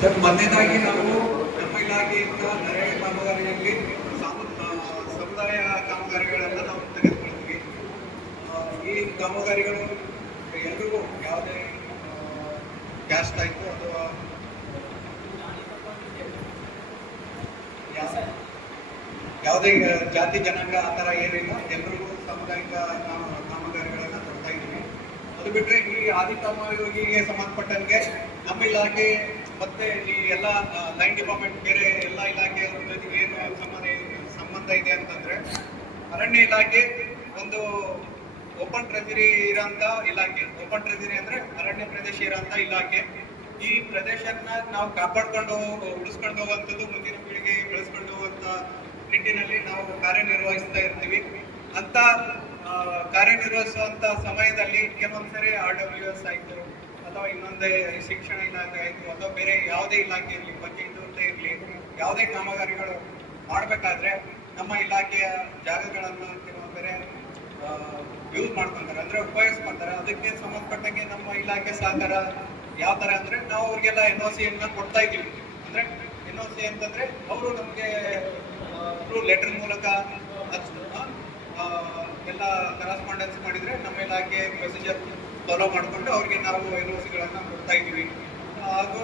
Sir, ಮೊದಲನೇದಾಗಿ ನಾವು ನಮ್ಮ ಇಲಾಖೆಯಿಂದ ನರೇಗಾ ಕಾಮಗಾರಿಯಲ್ಲಿ ಸಮುದಾಯ ಕಾಮಗಾರಿಗಳನ್ನು ನಾವು ತೆಗೆದುಕೊಳ್ತೀವಿ. ಈ ಕಾಮಗಾರಿಗಳು ಎಲ್ರಿಗೂ ಯಾವುದೇ ಕ್ಯಾಸ್ಟ್ ಆಯಿತು ಅಥವಾ ಯಾವುದೇ ಜಾತಿ ಜನಾಂಗ ಆ ಥರ ಏನಿಲ್ಲ, ಎಲ್ರಿಗೂ ಸಾಮುದಾಯಿಕ ಕಾಮಗಾರಿಗಳನ್ನು ಕೊಡ್ತಾ ಇದ್ದೀವಿ. ಅದು ಬಿಟ್ಟರೆ ಈ ಆದಿಕಾಮಯೋಗಿಗೆ ಸಂಬಂಧಪಟ್ಟಂಗೆ ನಮ್ಮ ಇಲಾಖೆ ಮತ್ತೆ ಈ ಎಲ್ಲ ಲೈನ್ ಡಿಪಾರ್ಟ್ಮೆಂಟ್ ಬೇರೆ ಎಲ್ಲ ಇಲಾಖೆಯವ್ರ ಜೊತೆಗೆ ಏನು ಸಂಬಂಧ ಇದೆ ಅಂತಂದ್ರೆ, ಅರಣ್ಯ ಇಲಾಖೆ ಒಂದು ಓಪನ್ ಟ್ರೆಜರಿ ಇರೋಂಥ ಇಲಾಖೆ. ಓಪನ್ ಟ್ರೆಜರಿ ಅಂದ್ರೆ ಅರಣ್ಯ ಪ್ರದೇಶ ಇರೋಂಥ ಇಲಾಖೆ. ಈ ಪ್ರದೇಶನ ನಾವು ಕಾಪಾಡ್ಕೊಂಡು ಉಳಿಸ್ಕೊಂಡು ಹೋಗುವಂಥದ್ದು, ಮುಂದಿನ ಪೀಳಿಗೆ ಬೆಳೆಸ್ಕೊಂಡು ಹೋಗುವಂಥ ನಿಟ್ಟಿನಲ್ಲಿ ನಾವು ಕಾರ್ಯನಿರ್ವಹಿಸ್ತಾ ಇರ್ತೀವಿ. ಅಂತ ಕಾರ್ಯನಿರ್ವಹಿಸುವಂತ ಸಮಯದಲ್ಲಿ ಕೆಲವೊಂದ್ಸರಿ RWS ಆಯ್ತು ಅಥವಾ ಇನ್ನೊಂದೇ ಶಿಕ್ಷಣ ಇಲಾಖೆ ಆಯ್ತು ಅಥವಾ ಬೇರೆ ಯಾವುದೇ ಇಲಾಖೆ ಇರಲಿ, ಪಂಚಾಯತ್ ಅಂತ ಇರಲಿ, ಯಾವುದೇ ಕಾಮಗಾರಿಗಳು ಮಾಡಬೇಕಾದ್ರೆ ನಮ್ಮ ಇಲಾಖೆಯ ಜಾಗಗಳನ್ನು ಕೆಲವೊಂದು ಬೇರೆ ಯೂಸ್ ಮಾಡ್ಕೊಂತಾರೆ, ಅಂದ್ರೆ ಉಪಯೋಗಿಸ್ಕೊಂತಾರೆ. ಅದಕ್ಕೆ ಸಂಬಂಧಪಟ್ಟಂಗೆ ನಮ್ಮ ಇಲಾಖೆ ಸಹಕಾರ ಯಾವ ತರ ಅಂದ್ರೆ, ನಾವು ಅವ್ರಿಗೆಲ್ಲ NOC ಕೊಡ್ತಾ ಇದ್ದೀವಿ. ಅಂದ್ರೆ NOC ಅಂತಂದ್ರೆ ಅವರು ನಮಗೆ ಲೆಟರ್ ಮೂಲಕ ಎಲ್ಲ ಕರೆಸ್ಪಾಂಡೆನ್ಸ್ ಮಾಡಿದ್ರೆ ನಮ್ಮ ಇಲಾಖೆ ಪ್ರೊಸೀಜರ್ ಫಾಲೋ ಮಾಡಿಕೊಂಡು ಅವ್ರಿಗೆ ನಾವು NOCಗಳನ್ನು ಕೊಡ್ತಾ ಇದ್ದೀವಿ. ಹಾಗೂ